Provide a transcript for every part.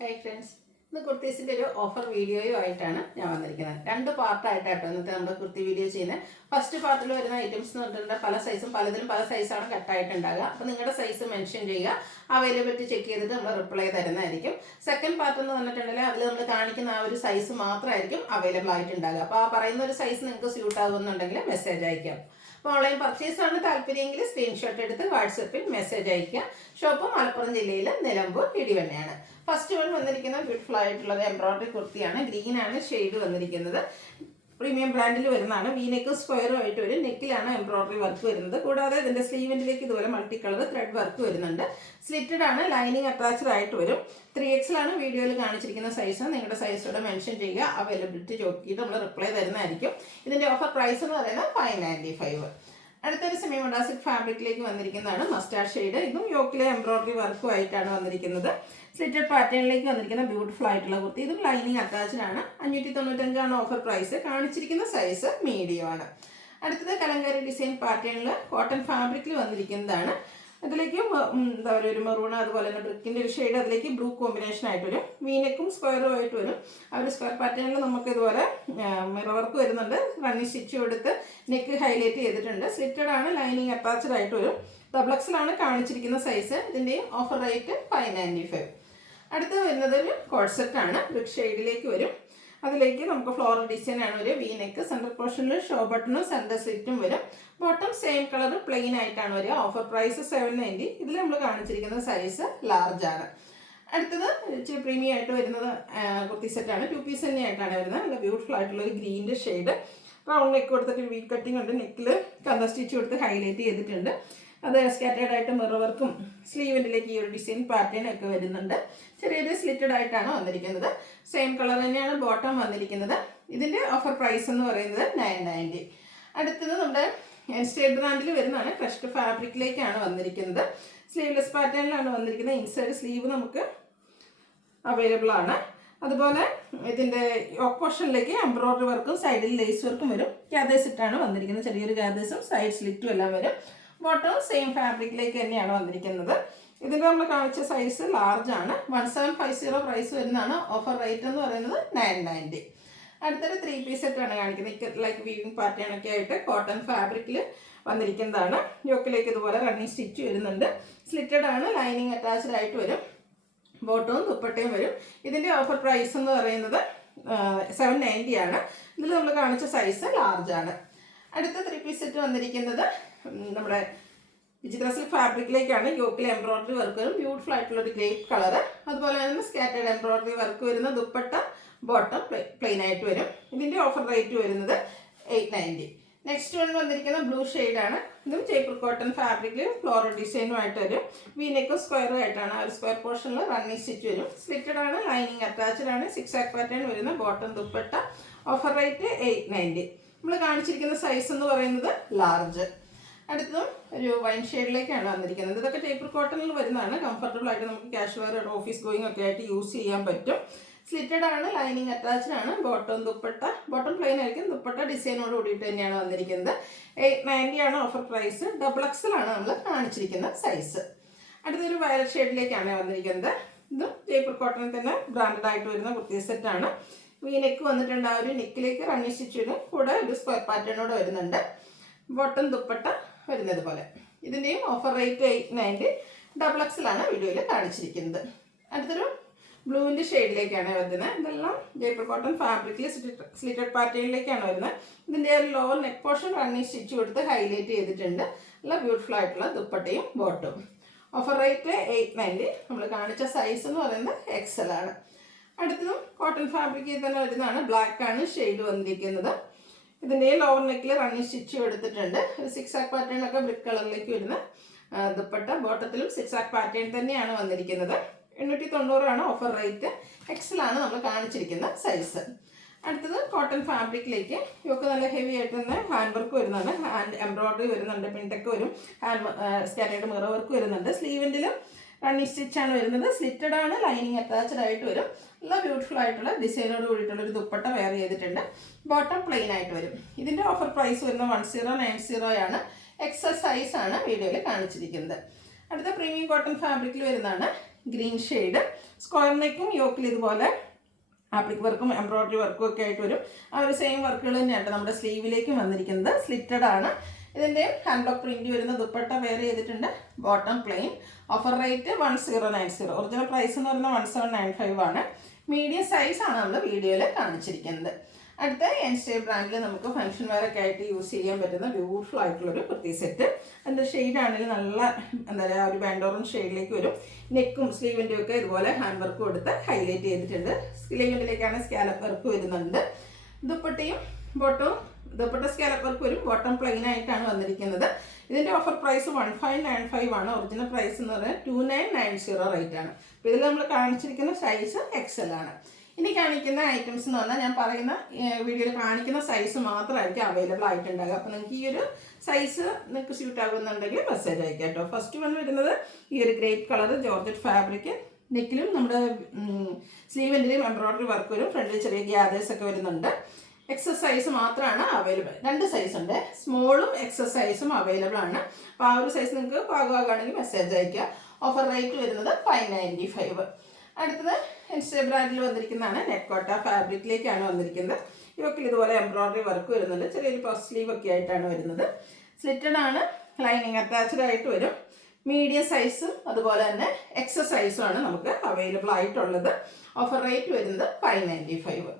Hi friends, ഇന്ന് കുർത്തീസിൻ്റെ ഒരു offer വീഡിയോയുമായിട്ടാണ് ഞാൻ വന്നിരിക്കുന്നത്. രണ്ട് പാർട്ടായിട്ടാട്ടോ ഇന്നത്തെ നമ്മുടെ കുർത്തി വീഡിയോ ചെയ്യുന്നത്. ഫസ്റ്റ് പാർട്ടിൽ വരുന്ന ഐറ്റംസ് എന്ന് പറഞ്ഞിട്ടുണ്ടെങ്കിൽ പല സൈസും പലതിലും പല സൈസാണ് കട്ടായിട്ടുണ്ടാകുക. അപ്പോൾ നിങ്ങളുടെ സൈസ് മെൻഷൻ ചെയ്യുക, അവൈലബിലിറ്റി ചെക്ക് ചെയ്തിട്ട് നമ്മൾ റിപ്ലൈ തരുന്നതായിരിക്കും. സെക്കൻഡ് പാർട്ട് എന്ന് പറഞ്ഞിട്ടുണ്ടെങ്കിൽ അതിൽ നമ്മൾ കാണിക്കുന്ന ആ ഒരു സൈസ് മാത്രമായിരിക്കും അവൈലബിൾ ആയിട്ടുണ്ടാകുക. അപ്പോൾ ആ പറയുന്ന ഒരു സൈസ് നിങ്ങൾക്ക് സ്യൂട്ട് ആകുമെന്നുണ്ടെങ്കിൽ മെസ്സേജ് അയക്കാം. അപ്പോൾ ഓൺലൈൻ പർച്ചേസ് ആണ് താല്പര്യമെങ്കിൽ സ്ക്രീൻഷോട്ട് എടുത്ത് വാട്സപ്പിൽ മെസ്സേജ് അയക്കുക. ഷോപ്പ് മലപ്പുറം ജില്ലയിൽ നിലമ്പൂർ ഇടിവണ്ണയാണ്. ഫസ്റ്റ് വൺ വന്നിരിക്കുന്നത് ബ്യൂട്ടിഫുൾ ആയിട്ടുള്ളത് എംബ്രോയിഡറി കുർത്തിയാണ്. ഗ്രീൻ ആണ് ഷെയ്ഡ് വന്നിരിക്കുന്നത്. പ്രീമിയം ബ്രാൻഡിൽ വരുന്നതാണ്. വീനെക്ക് സ്ക്വയറും ആയിട്ട് വരും. നെക്കിലാണ് എംബ്രോയിഡറി വർക്ക് വരുന്നത്. കൂടാതെ ഇതിൻ്റെ സ്ലീവിൻ്റിലേക്ക് ഇതുപോലെ മൾട്ടി കളർ ത്രെഡ് വർക്ക് വരുന്നുണ്ട്. സ്ലിറ്റഡ് ആണ്, ലൈനിങ് അറ്റാച്ച്ഡ് ആയിട്ട് വരും. 3XL ആണ് വീഡിയോയിൽ കാണിച്ചിരിക്കുന്ന സൈസ്. നിങ്ങളുടെ സൈസോടെ മെൻഷൻ ചെയ്യുക, അവൈലബിലിറ്റി നോക്കിയിട്ട് നമ്മൾ റിപ്ലൈ തരുന്നതായിരിക്കും. ഇതിൻ്റെ ഓഫർ പ്രൈസ് എന്ന് പറയുന്നത് 595. അടുത്തൊരു സെമി മൊഡാസിക് ഫാബ്രിക്കിലേക്ക് വന്നിരിക്കുന്നതാണ് മസ്റ്റാർഡ് ഷെയ്ഡ്. ഇതും യോക്കിലെ എംബ്രോയിഡറി വർക്കും ആയിട്ടാണ് വന്നിരിക്കുന്നത്. സ്ലിറ്റഡ് പാറ്റേണിലേക്ക് വന്നിരിക്കുന്ന ബ്യൂട്ടിഫുൾ ആയിട്ടുള്ള കുർത്തി. ഇതും ലൈനിങ് അറ്റാച്ച്ഡ് ആണ്. 595 ഓഫർ പ്രൈസ്. കാണിച്ചിരിക്കുന്ന സൈസ് മീഡിയം ആണ്. അടുത്തത് കലങ്കാരി ഡിസൈൻ പാറ്റേണിൽ കോട്ടൺ ഫാബ്രിക്കിൽ വന്നിരിക്കുന്നതാണ്. അതിലേക്ക് എന്താ പറയുക, ഒരു മെറൂൺ അതുപോലെ തന്നെ ബ്രിക്കിൻ്റെ ഒരു ഷെയ്ഡ്, അതിലേക്ക് ബ്ലൂ കോമ്പിനേഷൻ ആയിട്ട് വരും. വീനെക്കും സ്ക്വയറും ആയിട്ട് വരും. ആ ഒരു സ്ക്വയർ പാറ്റേണിൽ നമുക്ക് ഇതുപോലെ മിറർ വർക്ക് വരുന്നുണ്ട്. റണ്ണി സ്റ്റിച്ച് കൊടുത്ത് നെക്ക് ഹൈലൈറ്റ് ചെയ്തിട്ടുണ്ട്. സ്ലിറ്റഡ് ആണ്, ലൈനിങ് അറ്റാച്ച്ഡ് ആയിട്ട് വരും. XXL ആണ് കാണിച്ചിരിക്കുന്ന സൈസ്. ഇതിൻ്റെ ഓഫർ റേറ്റ് 595. അടുത്ത് വരുന്നത് ഒരു കോഡ് സെറ്റ് ആണ്. ബ്രിക്ക് ഷെയ്ഡിലേക്ക് വരും. അതിലേക്ക് നമുക്ക് ഫ്ലോറൽ ഡിസൈൻ ആണ് ഒരു വീനെക്ക്. സെൻറ്റർ പോർഷനിൽ ഷോ ബട്ടണും സെൻറ്റർ സ്ലിറ്റും വരും. ബോട്ടം സെയിം കളർ പ്ലെയിൻ ആയിട്ടാണ് വരിക. Offer price 790. ഇതിൽ നമ്മൾ കാണിച്ചിരിക്കുന്ന സൈസ് ലാർജ് ആണ്. അടുത്തത് ഇച്ചിരി പ്രീമിയം ആയിട്ട് വരുന്നത് കുർത്തി സെറ്റാണ്. 2 പീസ് തന്നെ ആയിട്ടാണ് വരുന്നത്. നല്ല ബ്യൂട്ടിഫുൾ ആയിട്ടുള്ള ഒരു ഗ്രീൻ്റെ ഷെയ്ഡ്. റൗണ്ട് നെക്ക് കൊടുത്തിട്ട് വീ കട്ടിങ് ഉണ്ട്. നെക്കിൽ കന്ത സ്റ്റിച്ച് കൊടുത്ത് ഹൈലൈറ്റ് ചെയ്തിട്ടുണ്ട്. അത് സ്കാറ്റേഡ് ആയിട്ട് മിറർ വർക്കും സ്ലീവിൻ്റിലേക്ക് ഈ ഒരു ഡിസൈൻ പാറ്റേൺ ഒക്കെ വരുന്നുണ്ട്. ചെറിയൊരു സ്ലിറ്റഡ് ആയിട്ടാണ് വന്നിരിക്കുന്നത്. സെയിം കളർ തന്നെയാണ് ബോട്ടം വന്നിരിക്കുന്നത്. ഇതിൻ്റെ ഓഫർ പ്രൈസ് എന്ന് പറയുന്നത് 990. അടുത്തത് നമ്മുടെ സ്റ്റേറ്റ് ബ്രാൻഡിൽ വരുന്നതാണ്. ക്രഷ്ഡ് ഫാബ്രിക്കിലേക്കാണ് വന്നിരിക്കുന്നത്. സ്ലീവ്ലെസ് പാറ്റേണിലാണ് വന്നിരിക്കുന്നത്. ഇൻസൈഡ് സ്ലീവ് നമുക്ക് അവൈലബിൾ ആണ്. അതുപോലെ ഇതിൻ്റെ യോക്ക് പോർഷനിലേക്ക് എംബ്രോയിഡറി വർക്കും സൈഡിൽ ലേസ് വർക്കും വരും. ഗാദേഴ്സ് ഇട്ടാണ് വന്നിരിക്കുന്നത്. ചെറിയൊരു ഗാദേഴ്സും സൈഡ് സ്ലിറ്റും എല്ലാം വരും. ബോട്ടം സെയിം ഫാബ്രിക്കിലേക്ക് തന്നെയാണ് വന്നിരിക്കുന്നത്. ഇതിൻ്റെ നമ്മൾ കാണിച്ച സൈസ് ലാർജ് ആണ്. 1750 പ്രൈസ് വരുന്നതാണ്. ഓഫർ റേറ്റ് എന്ന് പറയുന്നത് 990. അടുത്തൊരു 3 പീസ് സെറ്റാണ് കാണിക്കുന്നത്. ഇക്കറ്റ് ലൈക്ക് വീവിങ് പാറ്റേൺ ഒക്കെ ആയിട്ട് കോട്ടൺ ഫാബ്രിക്കിൽ വന്നിരിക്കുന്നതാണ്. യോക്കിലേക്ക് ഇതുപോലെ റണ്ണിങ് സ്റ്റിച്ച് വരുന്നുണ്ട്. സ്ലിറ്റഡ് ആണ്, ലൈനിങ് അറ്റാച്ച്ഡ് ആയിട്ട് വരും. ബോട്ടവും ദുപ്പട്ടയും വരും. ഇതിൻ്റെ ഓഫർ പ്രൈസ് എന്ന് പറയുന്നത് 790 ആണ്. ഇതിൽ നമ്മൾ കാണിച്ച സൈസ് ലാർജ് ആണ്. അടുത്ത 3 പീസ് സെറ്റ് വന്നിരിക്കുന്നത് നമ്മുടെ വിചിത്ര സിൽക്ക് ഫാബ്രിക്കിലേക്കാണ്. യോക്കിൽ എംബ്രോയിഡറി വർക്ക് വരും. ബ്യൂട്ടിഫുൾ ആയിട്ടുള്ള ഒരു ഗ്രേപ്പ് കളർ. അതുപോലെ തന്നെ സ്കാറ്റേഡ് എംബ്രോയിഡറി വർക്ക് വരുന്ന ദുപ്പട്ട, ബോട്ടം പ്ലെയിൻ ആയിട്ട് വരും. ഇതിൻ്റെ ഓഫർ റേറ്റ് വരുന്നത് 890. നെക്സ്റ്റ് വൺ വന്നിരിക്കുന്ന ബ്ലൂ ഷെയ്ഡാണ്. ഇതും ജയ്പൂർ കോട്ടൺ ഫാബ്രിക്കിൽ ഫ്ലോറൽ ഡിസൈനുമായിട്ട് വരും. വീനെക്കും സ്ക്വയറും ആയിട്ടാണ്. ആ ഒരു സ്ക്വയർ പോർഷനിൽ റണ്ണിങ് സ്റ്റിച്ച് വരും. സ്ലിറ്റഡ് ആണ്, ലൈനിങ് അറ്റാച്ച്ഡ് ആണ്. 6 പാറ്റേൺ വരുന്ന ബോട്ടം ദുപ്പട്ട. Offer rate 890. നമ്മൾ കാണിച്ചിരിക്കുന്ന സൈസ് എന്ന് പറയുന്നത് ലാർജ്. അടുത്തതും ഒരു വൈൻ ഷെയ്ഡിലേക്കാണ് വന്നിരിക്കുന്നത്. ഇതൊക്കെ ജയ്പൂർ കോട്ടണിൽ വരുന്നതാണ്. കംഫർട്ടബിൾ ആയിട്ട് നമുക്ക് ക്യാഷ് വെയർ, ഓഫീസ് ഗോയിങ് ഒക്കെ ആയിട്ട് യൂസ് ചെയ്യാൻ പറ്റും. സ്ലിറ്റഡ് ആണ്, ലൈനിങ് അറ്റാച്ച്ഡ് ആണ്. ബോട്ടം ദുപ്പട്ട, ബോട്ടം പ്ലെയിൻ ആയിരിക്കും. ദുപ്പട്ട ഡിസൈനോട് കൂടിയിട്ട് തന്നെയാണ് വന്നിരിക്കുന്നത്. 890 ആണ് ഓഫർ പ്രൈസ്. XXL ആണ് നമ്മൾ കാണിച്ചിരിക്കുന്ന സൈസ്. അടുത്തൊരു വയലറ്റ് ഷെയ്ഡിലേക്കാണ് വന്നിരിക്കുന്നത്. ഇതും ജയ്പൂർ കോട്ടണിൽ തന്നെ ബ്രാൻഡഡ് ആയിട്ട് വരുന്ന കുർത്തി സെറ്റാണ്. നെക്ക് വന്നിട്ടുണ്ട്. ആ ഒരു നെക്കിലേക്ക് റണ്ണി സ്റ്റിച്ച് വരും. കൂടെ ഒരു സ്ക്വയർ പാറ്റേണോടെ വരുന്നുണ്ട്. ബോട്ടം ദുപ്പട്ട വരുന്നത് പോലെ. ഇതിൻ്റെയും ഓഫർ റേറ്റ് 890. XXL ആണ് വീഡിയോയിൽ കാണിച്ചിരിക്കുന്നത്. അടുത്തൊരു ബ്ലൂവിൻ്റെ ഷെയ്ഡിലേക്കാണ് വരുന്നത്. ഇതെല്ലാം ജയ്പൂർ കോട്ടൺ ഫാബ്രിക്കിൽ സ്ലിറ്റഡ് പാറ്റേണിലേക്കാണ് വരുന്നത്. ഇതിൻ്റെ ഒരു lower neck portion runny stitch കൊടുത്ത് ഹൈലൈറ്റ് ചെയ്തിട്ടുണ്ട്. നല്ല ബ്യൂട്ടിഫുൾ ആയിട്ടുള്ള ദുപ്പട്ടയും ബോട്ടവും. Offer rate 890. നമ്മൾ കാണിച്ച സൈസ് എന്ന് പറയുന്നത് XL ആണ്. അടുത്തതും കോട്ടൺ ഫാബ്രിക്കിൽ തന്നെ വരുന്നതാണ്. ബ്ലാക്ക് ആണ് ഷെയ്ഡ് വന്നിരിക്കുന്നത്. ഇതിൻ്റെ ലോവർ നെക്കിൽ റണ്ണി സ്റ്റിച്ച് എടുത്തിട്ടുണ്ട്. ഒരു 6 പാറ്റേൺ ഒക്കെ ബ്രിക്ക് കളറിലേക്ക് വരുന്ന ദുപ്പട്ട. ബോട്ടത്തിലും 6 പാറ്റേൺ തന്നെയാണ് വന്നിരിക്കുന്നത്. 890 ആണ് ഓഫർ റേറ്റ്. XL ആണ് നമ്മൾ കാണിച്ചിരിക്കുന്ന സൈസ്. അടുത്തത് കോട്ടൺ ഫാബ്രിക്കിലേക്ക് ഇവർക്ക് നല്ല ഹെവി ആയിട്ട് തന്നെ ഹാൻഡ് വർക്ക് വരുന്നതാണ്. ഹാൻഡ് എംബ്രോയിഡറി വരുന്നുണ്ട്. പിൻടെക്ക് വരും. സ്കാറ്റേഡ് മിറർ വർക്ക് വരുന്നുണ്ട്. സ്ലീവിൻ്റിലും റണ്ണി സ്റ്റിച്ചാണ് വരുന്നത്. സ്ലിറ്റഡ് ആണ്, ലൈനിങ് അറ്റാച്ച്ഡ് ആയിട്ട് വരും. നല്ല ബ്യൂട്ടിഫുൾ ആയിട്ടുള്ള ഡിസൈനോട് കൂടിയിട്ടുള്ള ഒരു ദുപ്പട്ട വെയർ ചെയ്തിട്ടുണ്ട്. ബോട്ടം പ്ലെയിൻ ആയിട്ട് വരും. ഇതിൻ്റെ ഓഫർ പ്രൈസ് വരുന്നത് 1090 ആണ്. XL സൈസ് ആണ് വീഡിയോയിൽ കാണിച്ചിരിക്കുന്നത്. അടുത്ത പ്രീമിയം കോട്ടൺ ഫാബ്രിക്കിൽ വരുന്നതാണ്. Green shade. സ്ക്വയർ നെക്കും യോക്കിൽ ഇതുപോലെ ആപ്ലിക് വർക്കും എംബ്രോയ്ഡറി വർക്കും ഒക്കെ ആയിട്ട് വരും. ആ ഒരു സെയിം വർക്കുകൾ തന്നെയാണ് നമ്മുടെ സ്ലീവിലേക്കും വന്നിരിക്കുന്നത്. സ്ലിറ്റഡ് ആണ്. ഇതിൻ്റെ ഹാൻഡ് ബ്ലോക്ക് പ്രിൻറ്റ് വരുന്ന ദുപ്പട്ട വെയർ ചെയ്തിട്ടുണ്ട്. Bottom plain. Offer rate 1090. Original price എന്ന് പറയുന്നത് 1795 ആണ്. മീഡിയം സൈസാണ് നമ്മൾ വീഡിയോയിൽ കാണിച്ചിരിക്കുന്നത്. അടുത്ത എൻസ്റ്റേ ബ്രാൻഡിൽ നമുക്ക് ഫംഗ്ഷൻ വെയർ ഒക്കെ ആയിട്ട് യൂസ് ചെയ്യാൻ പറ്റുന്ന ബ്യൂട്ടിഫുൾ ആയിട്ടുള്ളൊരു കുർത്തി സെറ്റ്. അതിൻ്റെ ഷെയ്ഡാണെങ്കിൽ നല്ല എന്താ പറയുക ഒരു ബാൻഡോറൻ ഷെയ്ഡിലേക്ക് വരും. നെക്കും സ്ലീവിൻ്റെയും ഒക്കെ ഇതുപോലെ ഹാൻഡ് വർക്ക് കൊടുത്ത് ഹൈലൈറ്റ് ചെയ്തിട്ടുണ്ട്. സ്ലീവിൻ്റിലേക്കാണ് സ്കാലപ്പ് വർക്ക് വരുന്നുണ്ട്. ദുപ്പട്ടയും ബോട്ടവും ദുപ്പട്ട സ്കാലപ്പ് വർക്ക് വരും. ബോട്ടം പ്ലെയിൻ ആയിട്ടാണ് വന്നിരിക്കുന്നത്. ഇതിൻ്റെ ഓഫർ പ്രൈസ് 1595 ആണ്. ഒറിജിനൽ പ്രൈസ് എന്ന് പറയുന്നത് 2990 റേറ്റ് ആണ്. അപ്പോൾ ഇതിൽ നമ്മൾ കാണിച്ചിരിക്കുന്ന സൈസ് XL ആണ്. ഇനി കാണിക്കുന്ന ഐറ്റംസ് എന്ന് പറഞ്ഞാൽ ഞാൻ പറയുന്ന വീഡിയോയിൽ കാണിക്കുന്ന സൈസ് മാത്രമായിരിക്കും അവൈലബിൾ ആയിട്ടുണ്ടാകുക. അപ്പോൾ നിങ്ങൾക്ക് ഈ ഒരു സൈസ് നിങ്ങൾക്ക് സ്യൂട്ട് ആകുന്നുണ്ടെങ്കിൽ മെസ്സേജ് അയക്കാം കേട്ടോ. ഫസ്റ്റ് വൺ വരുന്നത് ഈ ഒരു ഗ്രേപ്പ് കളർ ജോർജറ്റ് ഫാബ്രിക്. നെക്കിലും നമ്മുടെ സ്ലീവിൻ്റെയും എംബ്രോയ്ഡറി വർക്ക് വരും. ഫ്രണ്ടിൽ ചെറിയ ഗ്യാദേഴ്സ് ഒക്കെ വരുന്നുണ്ട്. എക്സസ് സൈസ് മാത്രമാണ് അവൈലബിൾ. 2 സൈസ് ഉണ്ട്. സ്മോളും എക്സസ് സൈസും അവൈലബിൾ ആണ്. അപ്പോൾ ആ ഒരു സൈസ് നിങ്ങൾക്ക് പാകമാകുകയാണെങ്കിൽ മെസ്സേജ് അയക്കുക. ഓഫർ റേറ്റ് വരുന്നത് 595. അടുത്തത് എൻസ്റ്റേ ബ്രാൻഡിൽ വന്നിരിക്കുന്നതാണ്. നെക്കോട്ട ഫാബ്രിക്കിലേക്കാണ് വന്നിരിക്കുന്നത്. യോക്കിൽ ഇതുപോലെ എംബ്രോയ്ഡറി വർക്ക് വരുന്നുണ്ട്. ചെറിയൊരു പഫ് സ്ലീവ് ഒക്കെ ആയിട്ടാണ് വരുന്നത്. സ്ലിറ്റഡ് ആണ്. ലൈനിങ് അറ്റാച്ച്ഡ് ആയിട്ട് വരും. മീഡിയം സൈസും അതുപോലെ തന്നെ എക്സസ് സൈസും ആണ് നമുക്ക് അവൈലബിൾ ആയിട്ടുള്ളത്. ഓഫർ റേറ്റ് വരുന്നത് 595.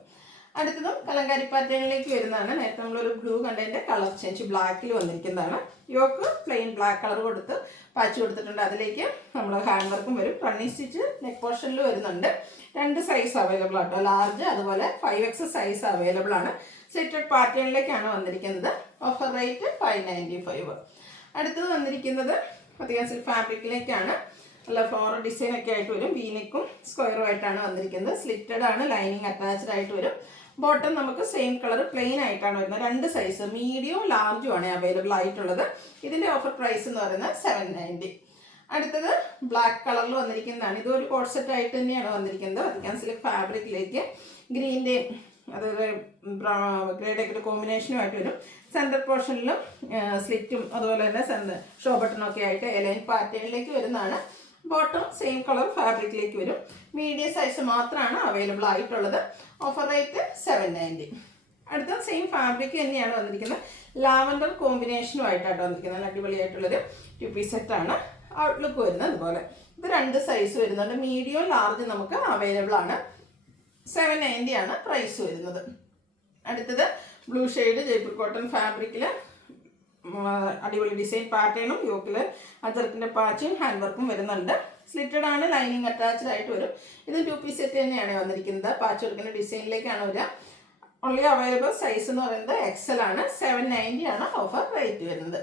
അടുത്തതും കലങ്കാരി പാറ്റേണിലേക്ക് വരുന്നതാണ്. നേരത്തെ നമ്മളൊരു ബ്ലൂ കണ്ടതിൻ്റെ കളർ ചേഞ്ച് ബ്ലാക്കിൽ വന്നിരിക്കുന്നതാണ്. യോക്ക് പ്ലെയിൻ ബ്ലാക്ക് കളർ കൊടുത്ത് പാച്ച് കൊടുത്തിട്ടുണ്ട്. അതിലേക്ക് നമ്മൾ ഹാൻഡ് വർക്കും വരും. റണ്ണിങ് സ്റ്റിച്ച് നെക്ക് പോർഷനിൽ വരുന്നുണ്ട്. 2 സൈസ് അവൈലബിൾ ആട്ടോ. ലാർജ് അതുപോലെ 5X സൈസ് അവൈലബിൾ ആണ്. സ്ലിറ്റഡ് പാറ്റേണിലേക്കാണ് വന്നിരിക്കുന്നത്. Offer rate 595. അടുത്തത് വന്നിരിക്കുന്നത് അധികം സിൽക്ക് ഫാബ്രിക്കിലേക്കാണ്. നല്ല ഫ്ലോറൽ ഡിസൈൻ ഒക്കെ ആയിട്ട് വരും. വീനെക്കും സ്ക്വയറും ആയിട്ടാണ് വന്നിരിക്കുന്നത്. സ്ലിറ്റഡ് ആണ്. ലൈനിങ് അറ്റാച്ച്ഡ് ആയിട്ട് വരും. ബോട്ടം നമുക്ക് സെയിം കളർ പ്ലെയിൻ ആയിട്ടാണ് വരുന്നത്. 2 സൈസ് മീഡിയവും ലാർജും ആണ് അവൈലബിൾ ആയിട്ടുള്ളത്. ഇതിൻ്റെ ഓഫർ പ്രൈസ് എന്ന് പറയുന്നത് 790. അടുത്തത് ബ്ലാക്ക് കളറിൽ വന്നിരിക്കുന്നതാണ്. ഇതൊരു കോഡ് സെറ്റ് ആയിട്ട് തന്നെയാണ് വന്നിരിക്കുന്നത്. അധികം സിൽക്ക് ഫാബ്രിക്കിലേക്ക് ഗ്രീൻ്റെയും അതുപോലെ ഗ്രേഡൊക്കെ കോമ്പിനേഷനുമായിട്ട് വരും. സെൻറ്റർ പോർഷനിലും സ്ലിറ്റും അതുപോലെ തന്നെ ഷോ ബട്ടണൊക്കെ ആയിട്ട് എലൈൻ പാറ്റേണിലേക്ക് വരുന്നതാണ്. ബോട്ടം സെയിം കളർ ഫാബ്രിക്കിലേക്ക് വരും. മീഡിയം സൈസ് മാത്രമാണ് അവൈലബിൾ ആയിട്ടുള്ളത്. Offer rate 790. അടുത്ത സെയിം ഫാബ്രിക് തന്നെയാണ് വന്നിരിക്കുന്നത്. ലാവൻഡർ കോമ്പിനേഷനുമായിട്ടാണ് വന്നിരിക്കുന്നത്. നല്ല അടിപൊളിയായിട്ടുള്ളൊരു 2 പീസ് സെറ്റാണ്. ഔട്ട്ലുക്ക് വരുന്നത് അതുപോലെ. ഇത് 2 സൈസ് വരുന്നുണ്ട്. മീഡിയം ലാർജ് നമുക്ക് അവൈലബിൾ ആണ്. 790 ആണ് പ്രൈസ് വരുന്നത്. അടുത്തത് ബ്ലൂ ഷെയ്ഡ് ജയ്പൂർ കോട്ടൺ ഫാബ്രിക്കിൽ അടിപൊളി ഡിസൈൻ പാറ്റേണും യോക്കിൽ അജർക്കിൻ്റെ പാച്ചും ഹാൻഡ് വർക്കും വരുന്നുണ്ട്. സ്ലിറ്റഡ് ആണ്. ലൈനിങ് അറ്റാച്ച്ഡ് ആയിട്ട് വരും. ഇത് 2 പീസ് സെറ്റ് തന്നെയാണ് വന്നിരിക്കുന്നത്. പാച്ച് വർക്കിൻ്റെ ഡിസൈനിലേക്കാണ് വരിക. ഓൺലി അവൈലബിൾ സൈസ് എന്ന് പറയുന്നത് XL ആണ്. 790 ആണ് ഓഫർ റേറ്റ് വരുന്നത്.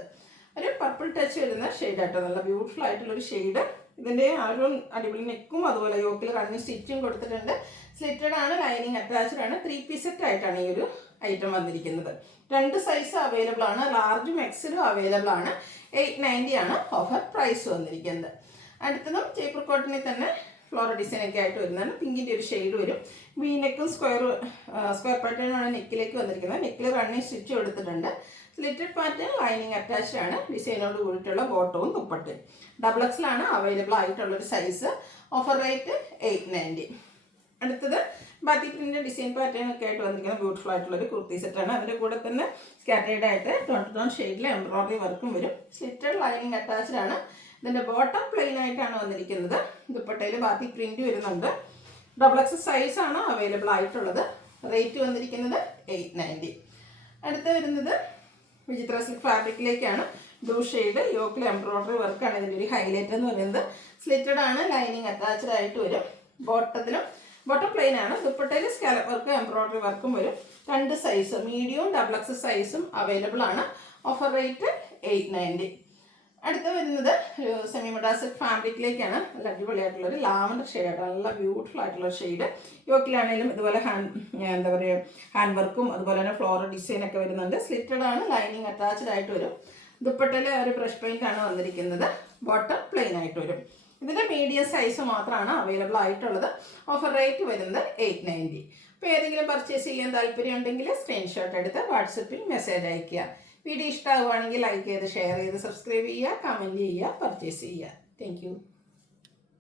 ഒരു പർപ്പിൾ ടച്ച് വരുന്ന ഷെയ്ഡ് ആട്ടോ. നല്ല ബ്യൂട്ടിഫുൾ ആയിട്ടുള്ളൊരു ഷെയ്ഡ്. ഇതിൻ്റെ ആ ഒരു അടിപൊളി നെക്കും അതുപോലെ യോക്കിൽ റണ്ണിങ് സ്റ്റിച്ചും കൊടുത്തിട്ടുണ്ട്. സ്ലിറ്റഡ് ആണ്. ലൈനിങ് അറ്റാച്ച്ഡ് ആണ്. 3 പീസ് സെറ്റ് ആയിട്ടാണ് ഈ ഒരു ഐറ്റം വന്നിരിക്കുന്നത്. 2 സൈസ് അവൈലബിൾ ആണ്. ലാർജും എക്സലും അവൈലബിൾ ആണ്. 890 ആണ് ഓഫർ പ്രൈസ് വന്നിരിക്കുന്നത്. അടുത്തതും ജയ്പൂർ കോട്ടണിൽ തന്നെ ഫ്ലോറൽ ഡിസൈൻ ഒക്കെ ആയിട്ട് വരുന്നതാണ്. പിങ്കിൻ്റെ ഒരു ഷെയ്ഡ് വരും. വീനെക്കും സ്ക്വയർ പാറ്റേണാണ് നെക്കിലേക്ക് വന്നിരിക്കുന്നത്. നെക്കിൽ റണ്ണിങ് സ്റ്റിച്ച് കൊടുത്തിട്ടുണ്ട്. സ്ലിറ്റഡ് പാറ്റേൺ ലൈനിങ് അറ്റാച്ച്ഡ് ആണ്. ഡിസൈനോട് കൂടിയിട്ടുള്ള ബോട്ടവും ദുപ്പട്ടയും. XL ആണ് അവൈലബിൾ ആയിട്ടുള്ളൊരു സൈസ്. Offer rate 890. അടുത്തത് ബാത്തി പ്രിൻ്റ് ഡിസൈൻ പാറ്റേൺ ഒക്കെ ആയിട്ട് വന്നിരിക്കുന്ന ബ്യൂട്ടിഫുൾ ആയിട്ടുള്ളൊരു കുർത്തി സെറ്റാണ്. അതിൻ്റെ കൂടെ തന്നെ സ്കാറ്റേഡ് ആയിട്ട് ടോൺ ഷെയ്ഡിൽ എംബ്രോയ്ഡറി വർക്കും വരും. സ്ലിറ്റഡ് ലൈനിങ് അറ്റാച്ച്ഡ് ആണ്. ഇതിൻ്റെ ബോട്ടം പ്ലെയിൻ ആയിട്ടാണ് വന്നിരിക്കുന്നത്. ദുപ്പട്ടയിൽ ബാത്തി പ്രിൻ്റ് വരുന്നുണ്ട്. XL സൈസാണ് അവൈലബിൾ ആയിട്ടുള്ളത്. റേറ്റ് വന്നിരിക്കുന്നത് 890. അടുത്ത് വരുന്നത് വിചിത്ര സിൽക്ക് ഫാബ്രിക്കിലേക്കാണ്. ബ്ലൂ ഷെയ്ഡ് യോക്കിൽ എംബ്രോയ്ഡറി വർക്കാണ് ഇതിൻ്റെ ഒരു ഹൈലൈറ്റ് എന്ന് പറയുന്നത്. സ്ലിറ്റഡ് ആണ്. ലൈനിങ് അറ്റാച്ച്ഡ് ആയിട്ട് വരും. ബോട്ടം പ്ലെയിൻ ആണ്. ദുപ്പട്ടയിൽ സ്കാലപ്പ് വർക്ക് എംബ്രോയ്ഡറി വർക്കും വരും. 2 സൈസ് മീഡിയവും XL സൈസും അവൈലബിൾ ആണ്. Offer rate 890. അടുത്ത വരുന്നത് സെമി മെഡാസിക് ഫാബ്രിക്കിലേക്കാണ്. നല്ല അടിപൊളിയായിട്ടുള്ളൊരു ലാവൻഡർ ഷെയ്ഡാണ്. നല്ല ബ്യൂട്ടിഫുൾ ആയിട്ടുള്ള ഷെയ്ഡ്. യോക്കിലാണെങ്കിലും ഇതുപോലെ എന്താ പറയുക ഹാൻഡ് വർക്കും അതുപോലെ തന്നെ ഫ്ലോറൽ ഡിസൈനൊക്കെ വരുന്നുണ്ട്. സ്ലിറ്റഡ് ആണ്. ലൈനിങ് അറ്റാച്ച്ഡ് ആയിട്ട് വരും. ദുപ്പട്ടയിൽ ഒരു ബ്രഷ് പെയിൻ്റ് ആണ് വന്നിരിക്കുന്നത്. ബോട്ടം പ്ലെയിൻ ആയിട്ട് വരും. ഇതിൻ്റെ മീഡിയം സൈസ് മാത്രമാണ് അവൈലബിൾ ആയിട്ടുള്ളത്. ഓഫർ റേറ്റ് വരുന്നത് 890. അപ്പോൾ ഏതെങ്കിലും പർച്ചേസ് ചെയ്യാൻ താല്പര്യം ഉണ്ടെങ്കിൽ സ്ക്രീൻഷോട്ട് എടുത്ത് വാട്സപ്പിൽ മെസ്സേജ് അയയ്ക്കുക. വീഡിയോ ഇഷ്ടമാവുകയാണെങ്കിൽ ലൈക്ക് ചെയ്ത് ഷെയർ ചെയ്ത് സബ്സ്ക്രൈബ് ചെയ്യുക, കമൻറ്റ് ചെയ്യുക, പർച്ചേസ് ചെയ്യുക. താങ്ക്